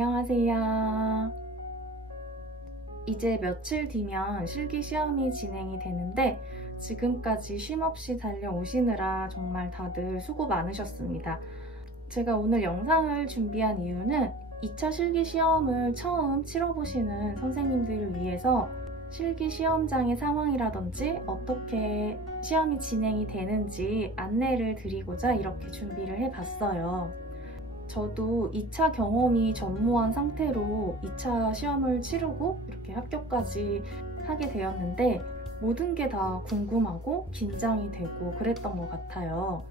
안녕하세요. 이제 며칠 뒤면 실기 시험이 진행이 되는데 지금까지 쉼없이 달려오시느라 정말 다들 수고 많으셨습니다. 제가 오늘 영상을 준비한 이유는 2차 실기 시험을 처음 치러보시는 선생님들을 위해서 실기 시험장의 상황이라든지 어떻게 시험이 진행이 되는지 안내를 드리고자 이렇게 준비를 해봤어요. 저도 2차 경험이 전무한 상태로 2차 시험을 치르고 이렇게 합격까지 하게 되었는데 모든 게 다 궁금하고 긴장이 되고 그랬던 것 같아요.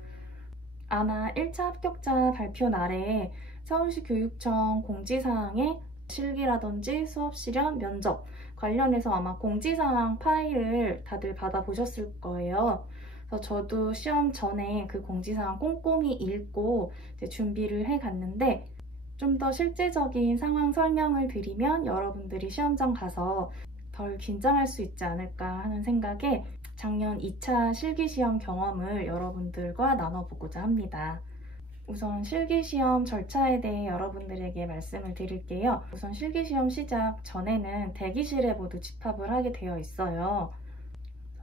아마 1차 합격자 발표 날에 서울시 교육청 공지사항에 실기라든지 수업 실현, 면접 관련해서 아마 공지사항 파일을 다들 받아보셨을 거예요. 그래서 저도 시험 전에 그 공지사항 꼼꼼히 읽고 이제 준비를 해갔는데 좀 더 실제적인 상황 설명을 드리면 여러분들이 시험장 가서 덜 긴장할 수 있지 않을까 하는 생각에 작년 2차 실기시험 경험을 여러분들과 나눠보고자 합니다. 우선 실기시험 절차에 대해 여러분들에게 말씀을 드릴게요. 우선 실기시험 시작 전에는 대기실에 모두 집합을 하게 되어 있어요.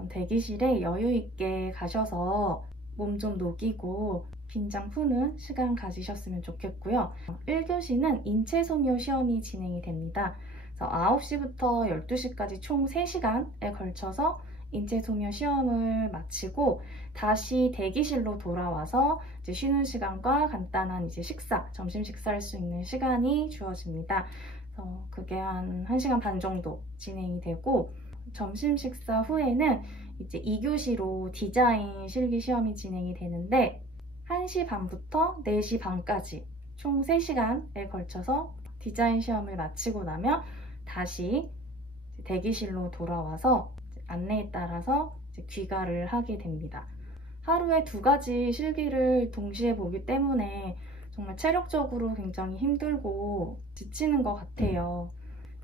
대기실에 여유 있게 가셔서 몸 좀 녹이고 긴장 푸는 시간 가지셨으면 좋겠고요. 1교시는 인체소묘 시험이 진행이 됩니다. 그래서 9시부터 12시까지 총 3시간에 걸쳐서 인체소묘 시험을 마치고 다시 대기실로 돌아와서 이제 쉬는 시간과 간단한 이제 식사, 점심 식사할 수 있는 시간이 주어집니다. 그래서 그게 한 1시간 반 정도 진행이 되고 점심 식사 후에는 이제 2교시로 디자인 실기 시험이 진행이 되는데 1시 반부터 4시 반까지 총 3시간에 걸쳐서 디자인 시험을 마치고 나면 다시 대기실로 돌아와서 안내에 따라서 귀가를 하게 됩니다. 하루에 2가지 실기를 동시에 보기 때문에 정말 체력적으로 굉장히 힘들고 지치는 것 같아요.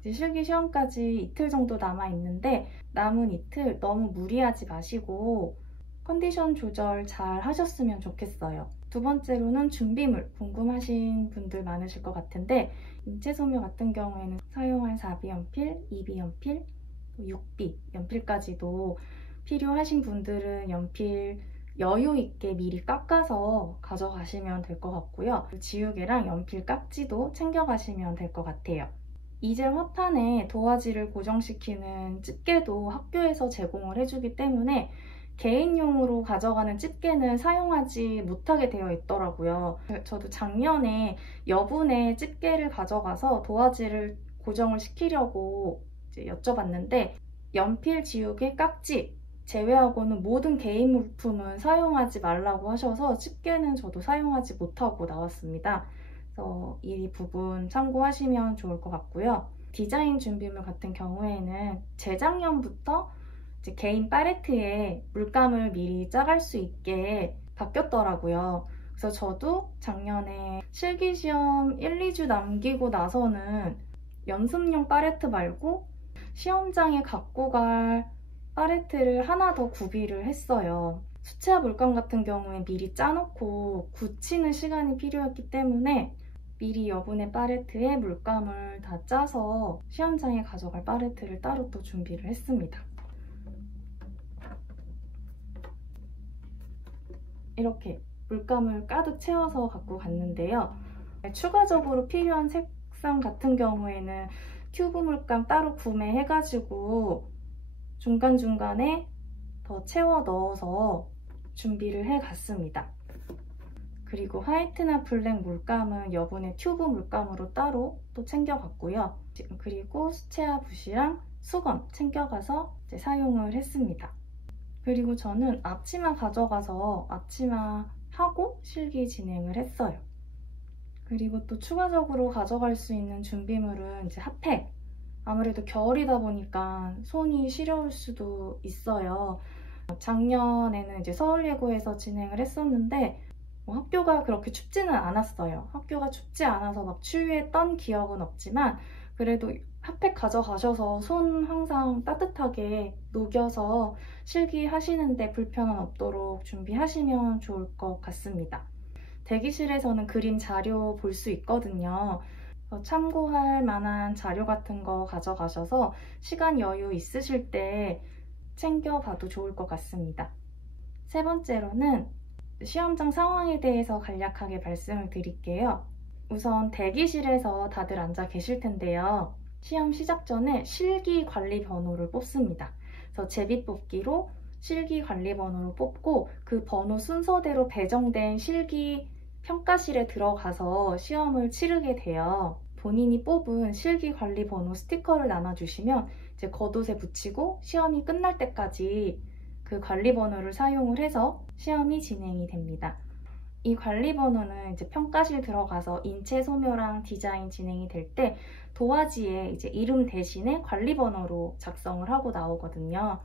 이제 실기 시험까지 이틀 정도 남아있는데 남은 이틀 너무 무리하지 마시고 컨디션 조절 잘 하셨으면 좋겠어요. 두 번째로는 준비물 궁금하신 분들 많으실 것 같은데 인체소묘 같은 경우에는 사용할 4B 연필, 2B 연필, 6B 연필까지도 필요하신 분들은 연필 여유 있게 미리 깎아서 가져가시면 될 것 같고요. 지우개랑 연필 깍지도 챙겨가시면 될 것 같아요. 이젤 화판에 도화지를 고정시키는 집게도 학교에서 제공을 해주기 때문에 개인용으로 가져가는 집게는 사용하지 못하게 되어 있더라고요. 저도 작년에 여분의 집게를 가져가서 도화지를 고정을 시키려고 이제 여쭤봤는데 연필, 지우개, 깍지 제외하고는 모든 개인 물품은 사용하지 말라고 하셔서 집게는 저도 사용하지 못하고 나왔습니다. 그래서 이 부분 참고하시면 좋을 것 같고요. 디자인 준비물 같은 경우에는 재작년부터 이제 개인 팔레트에 물감을 미리 짜갈 수 있게 바뀌었더라고요. 그래서 저도 작년에 실기시험 1, 2주 남기고 나서는 연습용 팔레트 말고 시험장에 갖고 갈 팔레트를 하나 더 구비를 했어요. 수채화 물감 같은 경우에 미리 짜놓고 굳히는 시간이 필요했기 때문에 미리 여분의 팔레트에 물감을 다 짜서 시험장에 가져갈 팔레트를 따로 또 준비를 했습니다. 이렇게 물감을 가득 채워서 갖고 갔는데요. 추가적으로 필요한 색상 같은 경우에는 튜브 물감 따로 구매해가지고 중간중간에 더 채워 넣어서 준비를 해갔습니다. 그리고 화이트나 블랙 물감은 여분의 튜브 물감으로 따로 또 챙겨갔고요. 그리고 수채화 붓이랑 수건 챙겨가서 이제 사용을 했습니다. 그리고 저는 앞치마 가져가서 앞치마 하고 실기 진행을 했어요. 그리고 또 추가적으로 가져갈 수 있는 준비물은 이제 핫팩. 아무래도 겨울이다 보니까 손이 시려울 수도 있어요. 작년에는 이제 서울예고에서 진행을 했었는데 학교가 그렇게 춥지는 않았어요. 학교가 춥지 않아서 막 추위했던 기억은 없지만 그래도 핫팩 가져가셔서 손 항상 따뜻하게 녹여서 실기하시는데 불편함 없도록 준비하시면 좋을 것 같습니다. 대기실에서는 그림 자료 볼 수 있거든요. 참고할 만한 자료 같은 거 가져가셔서 시간 여유 있으실 때 챙겨봐도 좋을 것 같습니다. 세 번째로는 시험장 상황에 대해서 간략하게 말씀을 드릴게요. 우선 대기실에서 다들 앉아 계실 텐데요. 시험 시작 전에 실기 관리 번호를 뽑습니다. 그래서 제비뽑기로 실기 관리 번호를 뽑고 그 번호 순서대로 배정된 실기 평가실에 들어가서 시험을 치르게 돼요. 본인이 뽑은 실기 관리 번호 스티커를 나눠주시면 이제 겉옷에 붙이고 시험이 끝날 때까지 그 관리 번호를 사용을 해서 시험이 진행이 됩니다. 이 관리 번호는 이제 평가실 들어가서 인체 소묘랑 디자인 진행이 될 때 도화지에 이제 이름 대신에 관리 번호로 작성을 하고 나오거든요.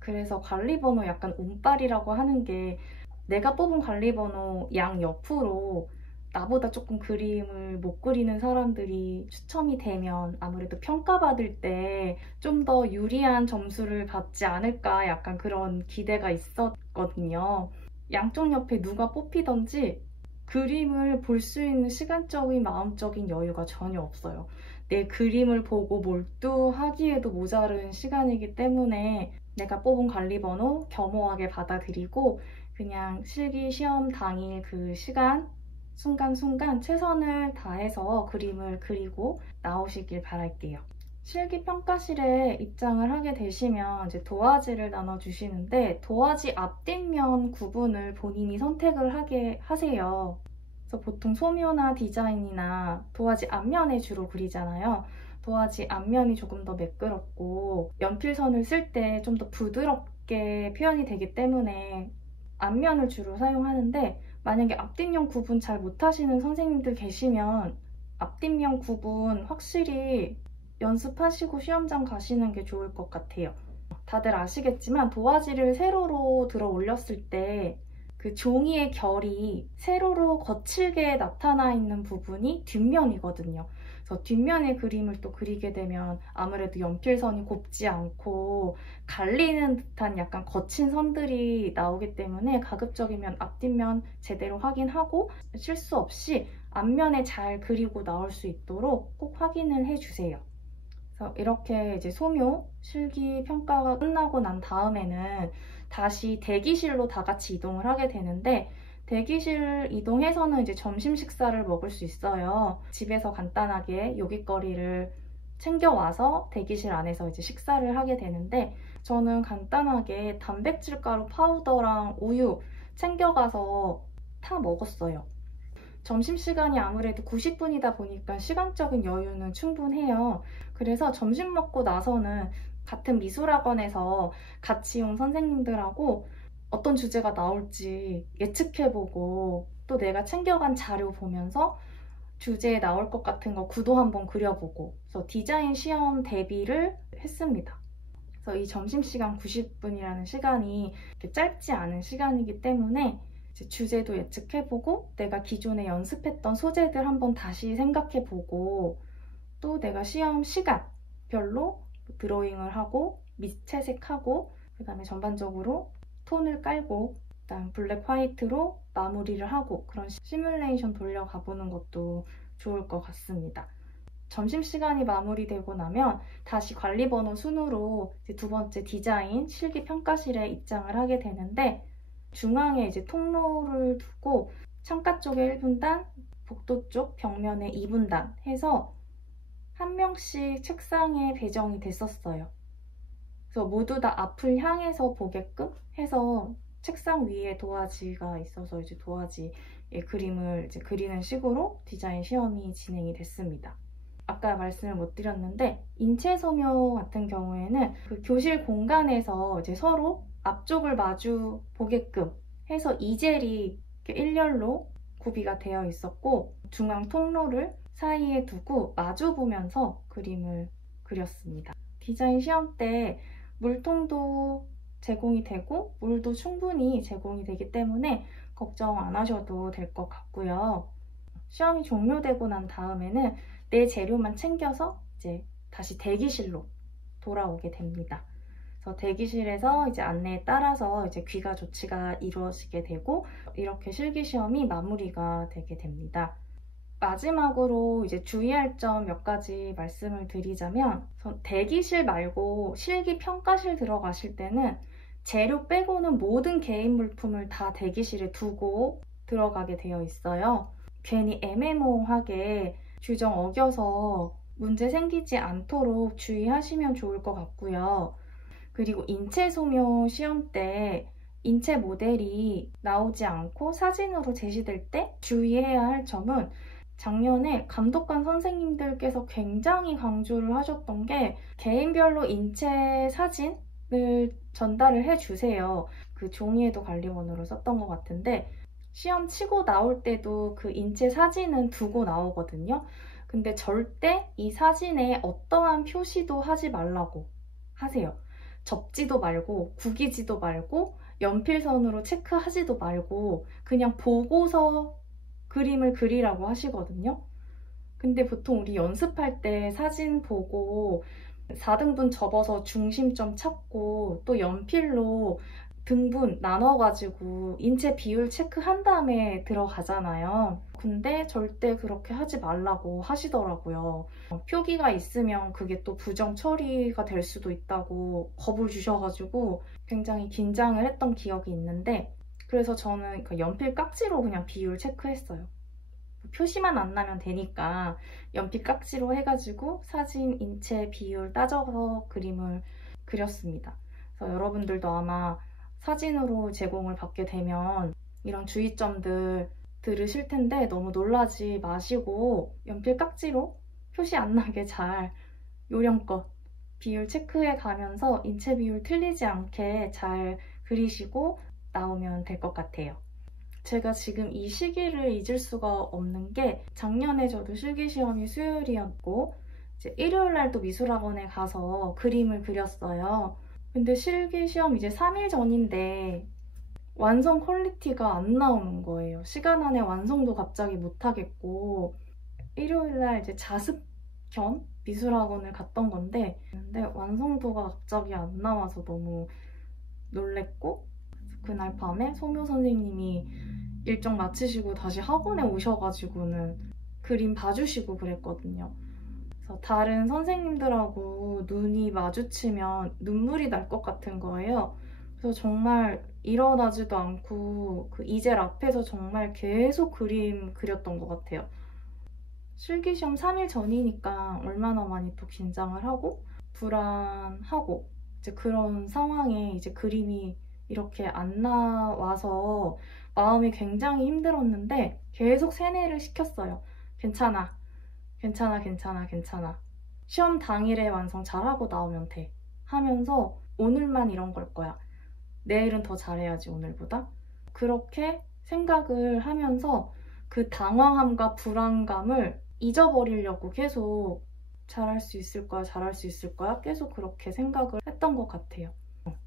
그래서 관리 번호 약간 운빨이라고 하는 게 내가 뽑은 관리 번호 양 옆으로 나보다 조금 그림을 못 그리는 사람들이 추첨이 되면 아무래도 평가받을 때 좀 더 유리한 점수를 받지 않을까 약간 그런 기대가 있었거든요. 양쪽 옆에 누가 뽑히던지 그림을 볼 수 있는 시간적인 마음적인 여유가 전혀 없어요. 내 그림을 보고 몰두하기에도 모자른 시간이기 때문에 내가 뽑은 관리번호 겸허하게 받아들이고 그냥 실기 시험 당일 그 시간 순간순간 최선을 다해서 그림을 그리고 나오시길 바랄게요. 실기 평가실에 입장을 하게 되시면 이제 도화지를 나눠주시는데 도화지 앞뒷면 구분을 본인이 선택을 하게 하세요. 그래서 보통 소묘나 디자인이나 도화지 앞면에 주로 그리잖아요. 도화지 앞면이 조금 더 매끄럽고 연필선을 쓸 때 좀 더 부드럽게 표현이 되기 때문에 앞면을 주로 사용하는데 만약에 앞뒷면 구분 잘 못하시는 선생님들 계시면 앞뒷면 구분 확실히 연습하시고 시험장 가시는 게 좋을 것 같아요. 다들 아시겠지만 도화지를 세로로 들어 올렸을 때 그 종이의 결이 세로로 거칠게 나타나 있는 부분이 뒷면이거든요. 그래서 뒷면의 그림을 또 그리게 되면 아무래도 연필선이 곱지 않고 갈리는 듯한 약간 거친 선들이 나오기 때문에 가급적이면 앞뒷면 제대로 확인하고 실수 없이 앞면에 잘 그리고 나올 수 있도록 꼭 확인을 해주세요. 그래서 이렇게 이제 소묘, 실기 평가가 끝나고 난 다음에는 다시 대기실로 다 같이 이동을 하게 되는데 대기실 이동해서는 이제 점심 식사를 먹을 수 있어요. 집에서 간단하게 요깃거리를 챙겨와서 대기실 안에서 이제 식사를 하게 되는데 저는 간단하게 단백질 가루 파우더랑 우유 챙겨가서 타 먹었어요. 점심시간이 아무래도 90분이다 보니까 시간적인 여유는 충분해요. 그래서 점심 먹고 나서는 같은 미술학원에서 같이 온 선생님들하고 어떤 주제가 나올지 예측해보고 또 내가 챙겨간 자료 보면서 주제에 나올 것 같은 거 구도 한번 그려보고 그래서 디자인 시험 대비를 했습니다. 그래서 이 점심시간 90분이라는 시간이 짧지 않은 시간이기 때문에 이제 주제도 예측해보고 내가 기존에 연습했던 소재들 한번 다시 생각해보고 또 내가 시험 시간별로 드로잉을 하고 밑채색하고 그 다음에 전반적으로 톤을 깔고 그다음 블랙 화이트로 마무리를 하고 그런 시뮬레이션 돌려가보는 것도 좋을 것 같습니다. 점심시간이 마무리되고 나면 다시 관리번호 순으로 이제 두 번째 디자인 실기 평가실에 입장을 하게 되는데 중앙에 이제 통로를 두고 창가 쪽에 1분단, 복도 쪽 벽면에 2분단 해서 한 명씩 책상에 배정이 됐었어요. 그래서 모두 다 앞을 향해서 보게끔 해서 책상 위에 도화지가 있어서 이제 도화지의 그림을 이제 그리는 식으로 디자인 시험이 진행이 됐습니다. 아까 말씀을 못 드렸는데 인체 소묘 같은 경우에는 그 교실 공간에서 이제 서로 앞쪽을 마주 보게끔 해서 이젤이 일렬로 구비가 되어 있었고 중앙 통로를 사이에 두고 마주 보면서 그림을 그렸습니다. 디자인 시험 때 물통도 제공이 되고 물도 충분히 제공이 되기 때문에 걱정 안 하셔도 될 것 같고요. 시험이 종료되고 난 다음에는 내 재료만 챙겨서 이제 다시 대기실로 돌아오게 됩니다. 그래서 대기실에서 이제 안내에 따라서 이제 귀가 조치가 이루어지게 되고 이렇게 실기시험이 마무리가 되게 됩니다. 마지막으로 이제 주의할 점 몇 가지 말씀을 드리자면, 대기실 말고 실기 평가실 들어가실 때는 재료 빼고는 모든 개인 물품을 다 대기실에 두고 들어가게 되어 있어요. 괜히 애매모호하게 규정 어겨서 문제 생기지 않도록 주의하시면 좋을 것 같고요. 그리고 인체 소묘 시험 때 인체 모델이 나오지 않고 사진으로 제시될 때 주의해야 할 점은, 작년에 감독관 선생님들께서 굉장히 강조를 하셨던 게 개인별로 인체 사진을 전달을 해주세요. 그 종이에도 관리원으로 썼던 것 같은데, 시험 치고 나올 때도 그 인체 사진은 두고 나오거든요. 근데 절대 이 사진에 어떠한 표시도 하지 말라고 하세요. 접지도 말고 구기지도 말고 연필선으로 체크하지도 말고 그냥 보고서 그림을 그리라고 하시거든요. 근데 보통 우리 연습할 때 사진 보고 4등분 접어서 중심점 찾고 또 연필로 등분 나눠가지고 인체 비율 체크한 다음에 들어가잖아요. 근데 절대 그렇게 하지 말라고 하시더라고요. 표기가 있으면 그게 또 부정 처리가 될 수도 있다고 겁을 주셔가지고 굉장히 긴장을 했던 기억이 있는데, 그래서 저는 그 연필 깍지로 그냥 비율 체크했어요. 표시만 안 나면 되니까 연필 깍지로 해가지고 사진 인체 비율 따져서 그림을 그렸습니다. 그래서 여러분들도 아마 사진으로 제공을 받게 되면 이런 주의점들 들으실 텐데 너무 놀라지 마시고 연필 깍지로 표시 안 나게 잘 요령껏 비율 체크해 가면서 인체 비율 틀리지 않게 잘 그리시고 나오면 될 것 같아요. 제가 지금 이 시기를 잊을 수가 없는 게, 작년에 저도 실기시험이 수요일이었고 이제 일요일 날도 미술학원에 가서 그림을 그렸어요. 근데 실기시험 이제 3일 전인데 완성 퀄리티가 안 나오는 거예요. 시간 안에 완성도 갑자기 못하겠고, 일요일날 이제 자습 겸 미술학원을 갔던 건데, 근데 완성도가 갑자기 안 나와서 너무 놀랬고, 그날 밤에 소묘 선생님이 일정 마치시고 다시 학원에 오셔가지고는 그림 봐주시고 그랬거든요. 그래서 다른 선생님들하고 눈이 마주치면 눈물이 날 것 같은 거예요. 그래서 정말 일어나지도 않고 그 이젤 앞에서 정말 계속 그림 그렸던 것 같아요. 실기시험 3일 전이니까 얼마나 많이 또 긴장을 하고 불안하고 이제 그런 상황에 이제 그림이 이렇게 안 나와서 마음이 굉장히 힘들었는데 계속 세뇌를 시켰어요. 괜찮아, 괜찮아, 괜찮아, 괜찮아. 시험 당일에 완성 잘하고 나오면 돼. 하면서 오늘만 이런 걸 거야. 내일은 더 잘해야지, 오늘보다. 그렇게 생각을 하면서 그 당황함과 불안감을 잊어버리려고 계속 잘할 수 있을 거야, 잘할 수 있을 거야. 계속 그렇게 생각을 했던 것 같아요.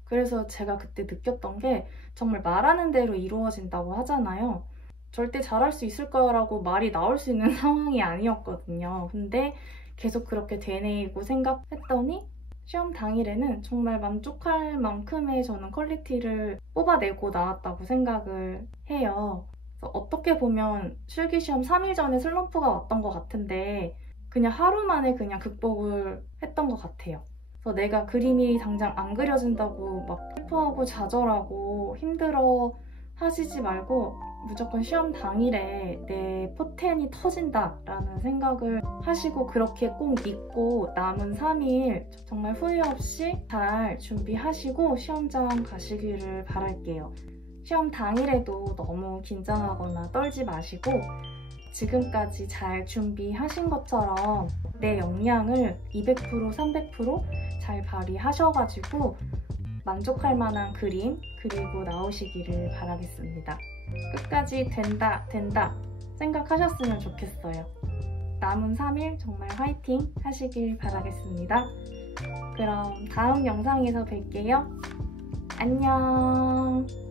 그래서 제가 그때 느꼈던 게, 정말 말하는 대로 이루어진다고 하잖아요. 절대 잘할 수 있을 거라고 말이 나올 수 있는 상황이 아니었거든요. 근데 계속 그렇게 되뇌이고 생각했더니 시험 당일에는 정말 만족할 만큼의 저는 퀄리티를 뽑아내고 나왔다고 생각을 해요. 그래서 어떻게 보면 실기시험 3일 전에 슬럼프가 왔던 것 같은데 그냥 하루 만에 그냥 극복을 했던 것 같아요. 그래서 내가 그림이 당장 안 그려진다고 막 슬퍼하고 좌절하고 힘들어 하시지 말고 무조건 시험 당일에 내 포텐이 터진다라는 생각을 하시고 그렇게 꼭 믿고 남은 3일 정말 후회 없이 잘 준비하시고 시험장 가시기를 바랄게요. 시험 당일에도 너무 긴장하거나 떨지 마시고 지금까지 잘 준비하신 것처럼 내 역량을 200%, 300% 잘 발휘하셔가지고 만족할 만한 그림 그리고 나오시기를 바라겠습니다. 끝까지 된다 생각하셨으면 좋겠어요. 남은 3일 정말 화이팅 하시길 바라겠습니다. 그럼 다음 영상에서 뵐게요. 안녕.